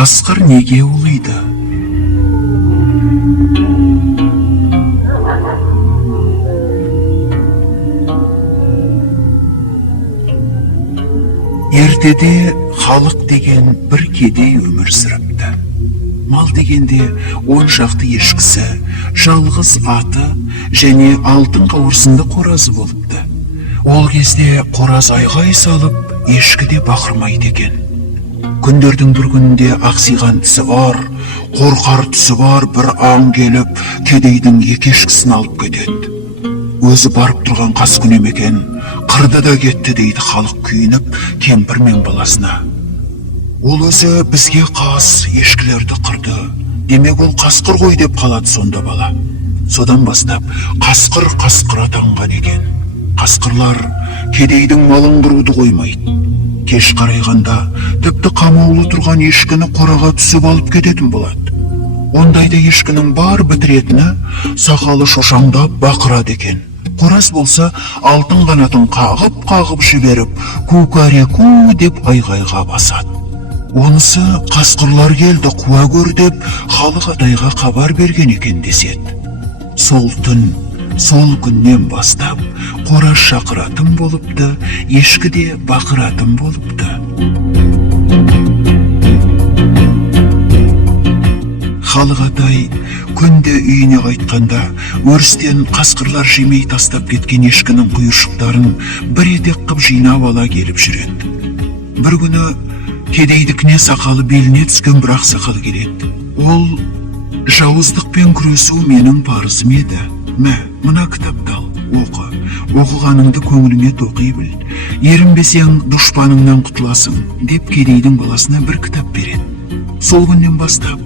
Қасқыр неге улайды? Ертеде халық деген бір кедей өмір сүріпті. Мал дегенде 10 шақты ешкісі, жалғыз аты және алтын қауырсынды қоразы болыпты. Ол кезде қораз айғай салып, ешкі де бақырмайды екен. Күндердің бір күнінде ақсиған түсі бар, қорқар түсі бар бір аң келіп, кедейдің екі ешкісін алып кетеді. Өзі барып тұрған қас күнем екен, қырды да кетті дейді халық күйініп, кемпір мен баласына. Ол өзі бізге қас, ешкілерді қырды. Демек ол қасқыр ғой деп қалады сонда бала. Содан бастап қасқыр атанған екен. Қасқырлар кедейдің малын қыруды қоймайды. Кеш қарайғанда тіпті қамаулы тұрған ешкіні қораға түсіп алып кететін болады. Ондайда ешкінің бар бітіретіні сақалы шошаңдап бақырады екен. Қораз болса алтын қанатын қағып жіберіп, ку-ку деп айғайға басады. Онысы қасқырлар келді қуа көр деп халық атайға хабар берген екен деседі. Сол түн, сол күннен бастап қораз шақыратын болыпты, ешкі де бақыратын болыпты. Халық атай күнде үйіне қайтқанда өрістен қасқырлар жемей тастап кеткен ешкінің құйыршықтарын бір етек қып жинап ала келіп жүреді. Бір күні кедейдікіне сақалы беліне түскен бір ақсақал келеді. Ол жауыздықпен күресу менің парызым еді. Мына кітапты ал, оқы. Оқығаныңды көңіліңе тоқи біл. Ерінбесең дұшпаныңнан құтыласың деп кедейдің баласына бір кітап береді. Сол күннен бастап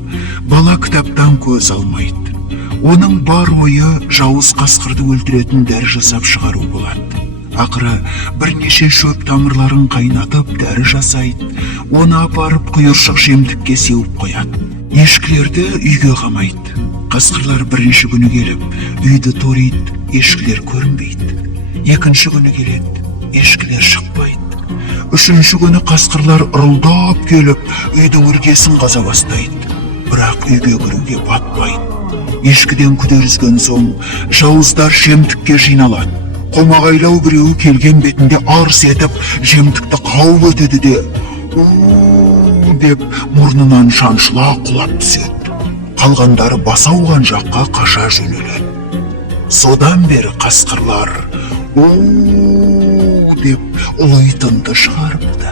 бала кітаптан көз алмайды. Оның бар ойы жауыз қасқырды өлтіретін дәрі жасап шығару болады. Ақыры бірнеше шөп тамырларын қайнатып дәрі жасайды. Оны апарып құйыршық жемтікке сеуіп қояды. Ешкілерді үйге қамайды. Қасқырлар бірінші күні келіп, үйді ториды, ешкілер көрінбейді. Екінші күні келеді, ешкілер шықпайды. Үшінші күні қасқырлар ырылдап келіп, үйдің іргесін қаза бастайды. Бірақ үйге кіруге батпайды. Ешкіден күдерізген соң жауыздар жемтікке жиналады. Қомағайлау біреуі келген бетінде арс етіп жемтікті қауып өтеді де «У-у-у» деп мұрнынан шаншыла құлап түседі. Қалғандары баса ауған жаққа қаша жөнеледі. Содан бері қасқырлар «У-у-у» деп ұлайтынды шығарыпты.